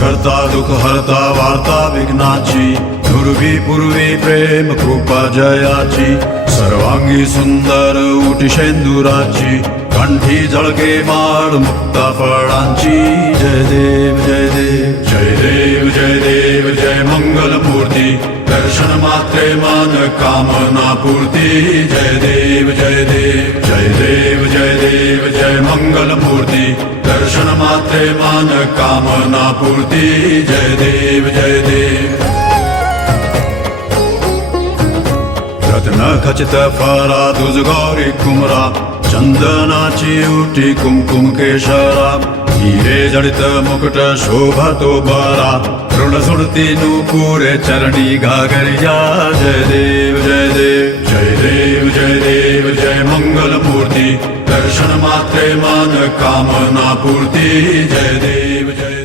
करता दुःख हरता वार्ता विघ्नाची, दुर्वी पूर्वी प्रेम कृपा जयाची, सर्वांगी सुंदर उटी शेंदुराची, कंठी जळके माळ मुक्ता फळांची. जय देव जय देव जय देव जय देव जय मंगल मूर्ती, दर्शन मात्रे मान कामना पूर्ती. जय देव जय देव जय देव जय देव जय मंगल मूर्ती, दर्शन मात्रे मान कामना पूर्ती. जय देव जय देव. रत्न खचित फरा तुझ गौरी कुमरा, चंदनाची उटी कुमकुम केशरा, हिरे जडित मुकुट शोभा तो बरा, ऋण सुरती नूपुरे चरणी घागरिया. जय देव जय देव जय देव जय देव जय मंगल मूर्ती, दर्शन मात्रे मान कामना पूर्ती. जय देव जय